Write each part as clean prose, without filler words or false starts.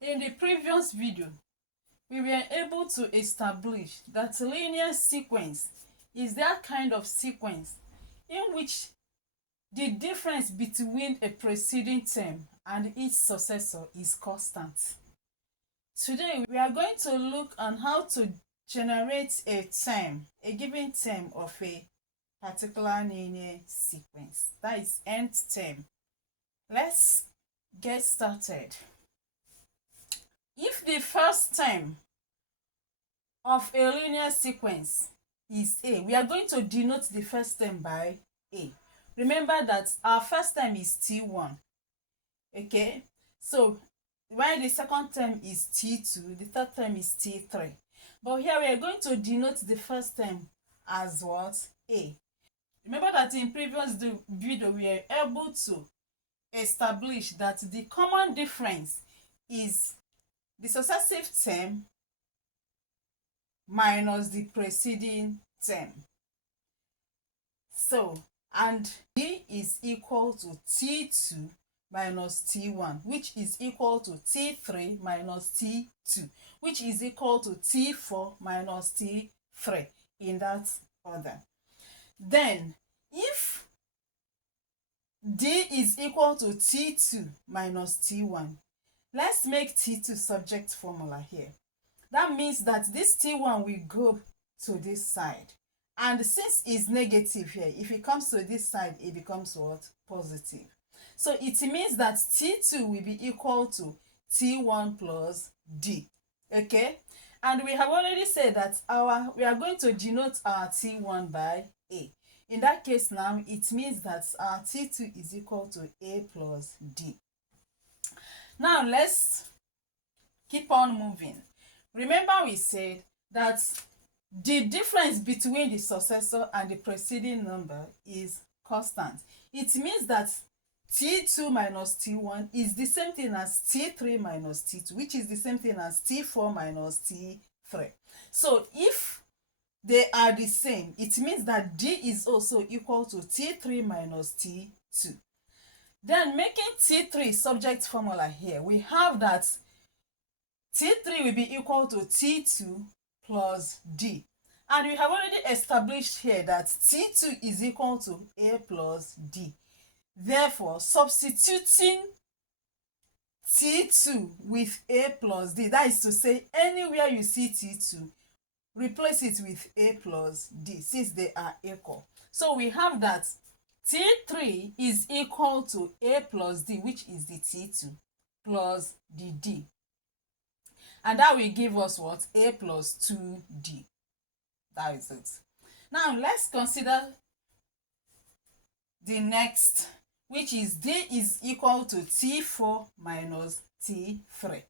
In the previous video, we were able to establish that linear sequence is that kind of sequence in which the difference between a preceding term and its successor is constant. Today, we are going to look on how to generate a term, a given term of a particular linear sequence. That is nth term. Let's get started. If the first term of a linear sequence is A, we are going to denote the first term by A. Remember that our first term is T1. Okay? So, while the second term is T2, the third term is T3. But here we are going to denote the first term as what? A. Remember that in previous video we were able to establish that the common difference is the successive term minus the preceding term. So, and D is equal to T2 minus T1, which is equal to T3 minus T2, which is equal to T4 minus T3 in that order. Then, if D is equal to T2 minus T1, let's make T2 subject formula here. That means that this T1 will go to this side. And since it's negative here, if it comes to this side, it becomes what? Positive. So it means that T2 will be equal to T1 plus D. Okay? And we have already said that we are going to denote our T1 by A. In that case now, it means that our T2 is equal to A plus D. Now let's keep on moving. Remember we said that the difference between the successor and the preceding number is constant. It means that T2 minus T1 is the same thing as T3 minus T2, which is the same thing as T4 minus T3. So if they are the same, it means that D is also equal to T3 minus T2. Then making T3 subject formula here, we have that T3 will be equal to T2 plus D. And we have already established here that T2 is equal to A plus D. Therefore, substituting T2 with A plus D, that is to say, anywhere you see T2, replace it with A plus D since they are equal. So we have that T3 is equal to A plus D, which is the T2, plus the D. And that will give us what? A plus 2D. That is it. Now let's consider the next, which is D is equal to T4 minus T3.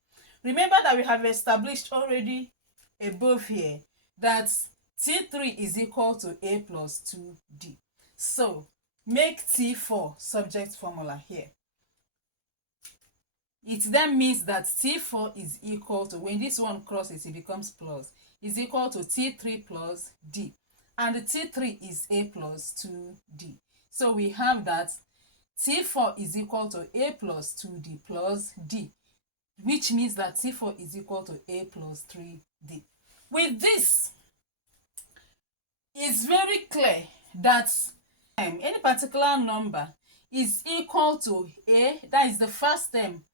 Remember that we have established already above here that T3 is equal to A plus 2D. So make T4 subject formula here. It then means that T4 is equal to, when this one crosses, it becomes plus, is equal to T3 plus D. And T3 is A plus 2D. So we have that T4 is equal to A plus 2D plus D, which means that T4 is equal to A plus 3D. With this, it's very clear that any particular number is equal to A, that is the first term,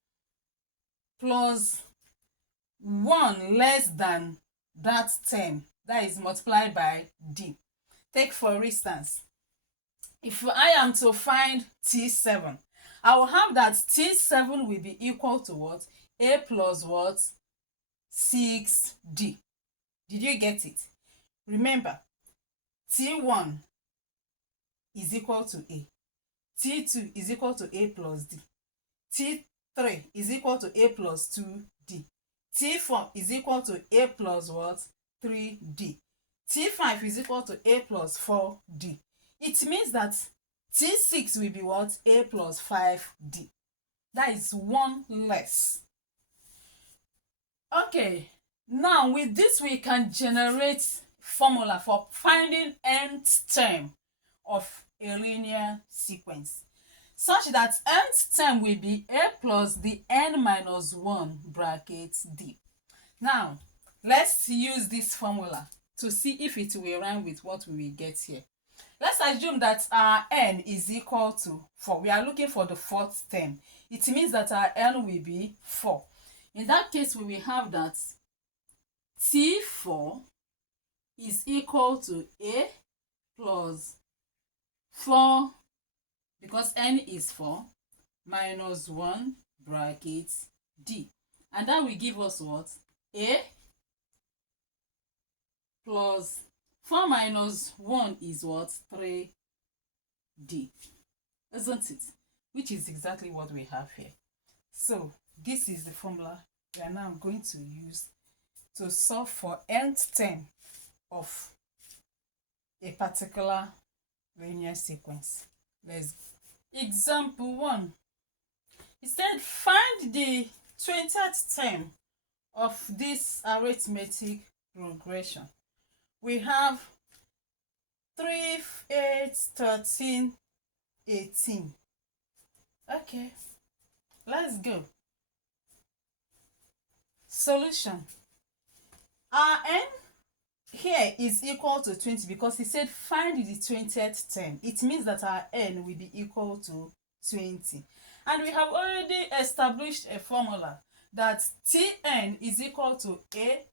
plus 1 less than that term, that is multiplied by D. Take for instance, if I am to find T7, I will have that T7 will be equal to what? A plus what? 6D. Did you get it? Remember, T1 is equal to A. T2 is equal to A plus D. T3 is equal to A plus 2D. T4 is equal to A plus what? 3D. T5 is equal to A plus 4D. It means that T6 will be what? A plus 5D. That is one less. Okay, now with this we can generate formula for finding nth term of a linear sequence. such that nth term will be a plus the n minus 1 bracket d. Now, let's use this formula to see if it will rhyme with what we will get here. Let's assume that our n is equal to 4. We are looking for the fourth term. It means that our n will be 4. In that case, we will have that T4 is equal to A plus 4, because n is 4, minus 1 bracket D. And that will give us what? A plus 4 minus 1 is what? 3D. Isn't it? Which is exactly what we have here. So this is the formula we are now going to use to solve for nth term of a particular linear sequence. Let's go. Example 1. It said find the 20th term of this arithmetic progression. We have 3, 8, 13, 18. Okay, let's go. Solution. Our n here is equal to 20 because he said find the 20th term. It means that our n will be equal to 20. And we have already established a formula that Tn is equal to A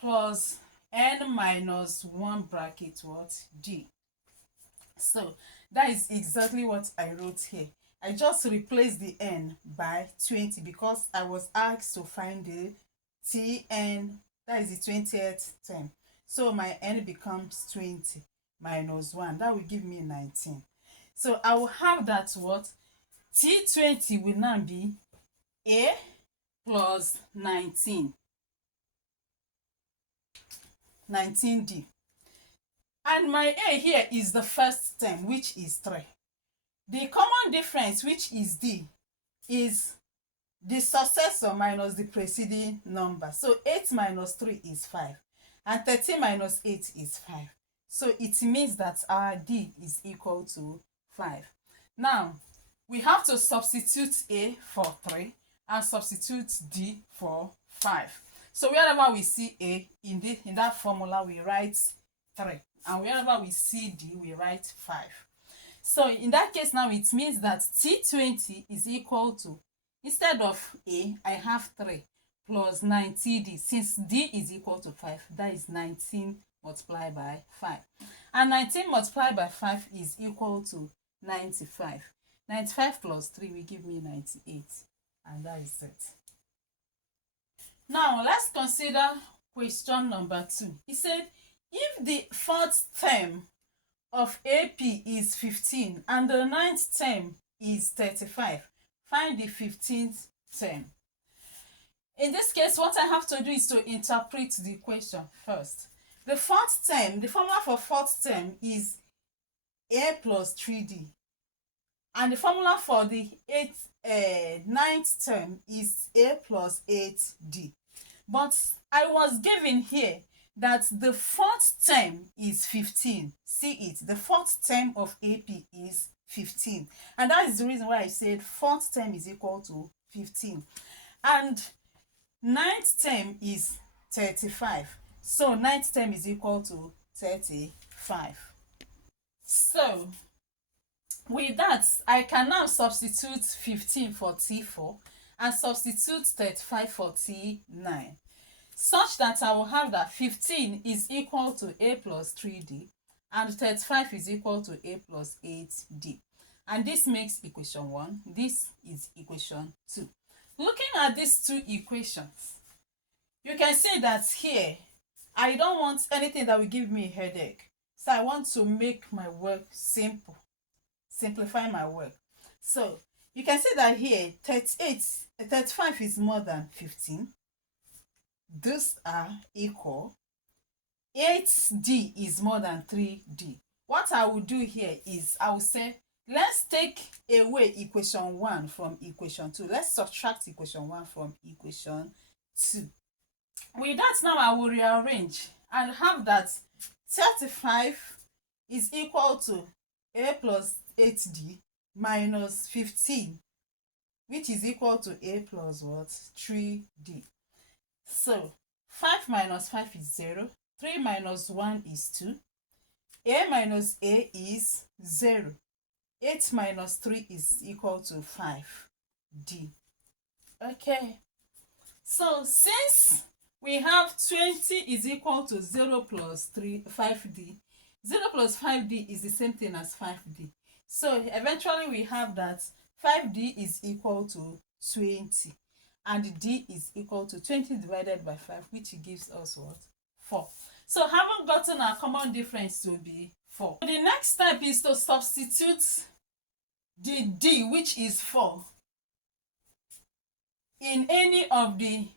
plus n minus 1 bracket what? D. So that is exactly what I wrote here. I just replaced the n by 20 because I was asked to find the Tn, that is the 20th term. So my n becomes 20 minus 1. That will give me 19. So I will have that what? T20 will now be A plus 19. 19D. And my A here is the first term, which is 3. The common difference, which is D, is the successor minus the preceding number. So 8 minus 3 is 5. And 13 minus 8 is 5. So it means that our D is equal to 5. Now, we have to substitute A for 3 and substitute D for 5. So wherever we see A in that formula, we write 3. And wherever we see D, we write 5. So in that case now, it means that T20 is equal to, instead of A, I have 3 plus 90D. Since D is equal to 5, that is 19 multiplied by 5. And 19 multiplied by 5 is equal to 95. 95 plus 3 will give me 98. And that is it. Now, let's consider question number 2. It said, if the fourth term of AP is 15 and the ninth term is 35, find the 15th term. In this case, what I have to do is to interpret the question first. The fourth term, the formula for fourth term is A plus 3D. And the formula for the ninth term is A plus 8D. But I was given here that the fourth term is 15. See it, the fourth term of AP is 15. And that is the reason why I said fourth term is equal to 15. And ninth term is 35. So ninth term is equal to 35. So with that, I can now substitute 15 for T4 and substitute 35 for T9, such that I will have that 15 is equal to A plus 3D and 35 is equal to A plus 8D. And this makes equation 1. This is equation 2. Looking at these two equations, you can see that here, I don't want anything that will give me a headache. So I want to make my work simple. Simplify my work. So you can see that here 35 is more than 15. These are equal. 8D is more than 3D. What I will do here is I will say, let's take away equation 1 from equation 2. Let's subtract equation 1 from equation 2. With that, now I will rearrange and have that 35 is equal to A plus 8D minus 15, which is equal to a plus what? 3d. So 5 minus 5 is 0. 3 minus 1 is 2. A minus a is 0. 8 minus 3 is equal to 5d. Okay. So since we have 20 is equal to 0 plus 5d, 0 plus 5d is the same thing as 5d. So eventually we have that 5d is equal to 20 and d is equal to 20 divided by 5, which gives us what? 4. So having gotten our common difference to be 4. The next step is to substitute the d, which is 4, in any of the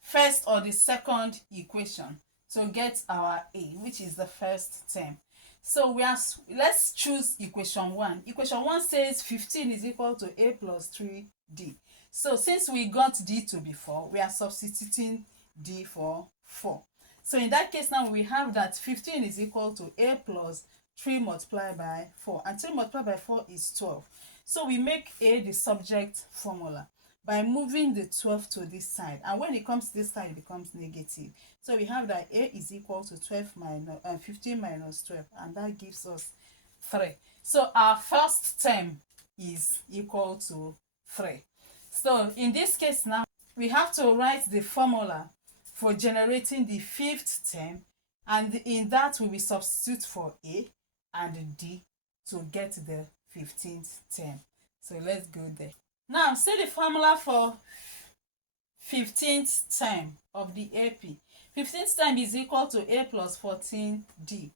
first or the second equation to get our a, which is the first term. So let's choose equation 1. Equation 1 says 15 is equal to a plus 3d. So since we got d to be 4, we are substituting d for 4. So in that case now we have that 15 is equal to a plus 3 multiplied by 4, and 3 multiplied by 4 is 12. So we make a the subject formula by moving the 12 to this side, and when it comes to this side it becomes negative. So we have that a is equal to 15 minus 12, and that gives us 3. So our first term is equal to 3. So in this case now we have to write the formula for generating the fifth term, and in that we will substitute for a and d to get the 15th term. So let's go there. Now see the formula for 15th term of the AP. 15th term is equal to a plus 14d.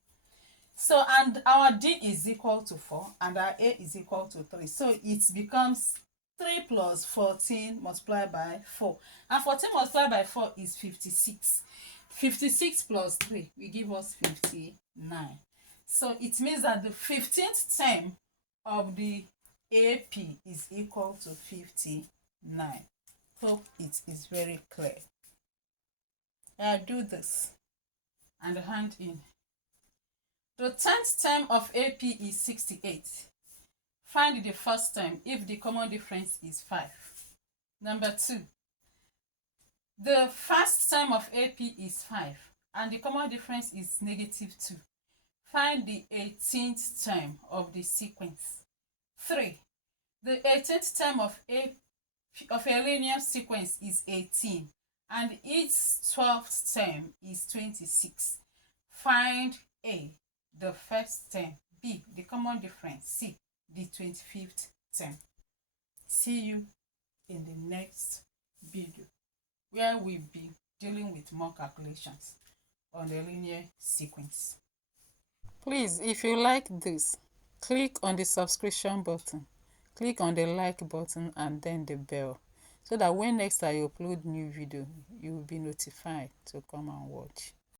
So, and our d is equal to 4 and our a is equal to 3. So it becomes 3 plus 14 multiplied by 4. And 14 multiplied by 4 is 56. 56 plus 3 will give us 59. So it means that the 15th term of the AP is equal to 59. Hope it is very clear. I'll do this and hand in. The 10th term of AP is 68. Find the first term if the common difference is 5. Number 2. The first term of AP is 5 and the common difference is negative 2. Find the 18th term of the sequence. 3. The 18th term of a linear sequence is 18 and its 12th term is 26. Find A, the first term, B, the common difference, C, the 25th term. See you in the next video where we'll be dealing with more calculations on the linear sequence. Please, if you like this, click on the subscription button, click on the like button and then the bell, so that when next I upload new video, you will be notified to come and watch.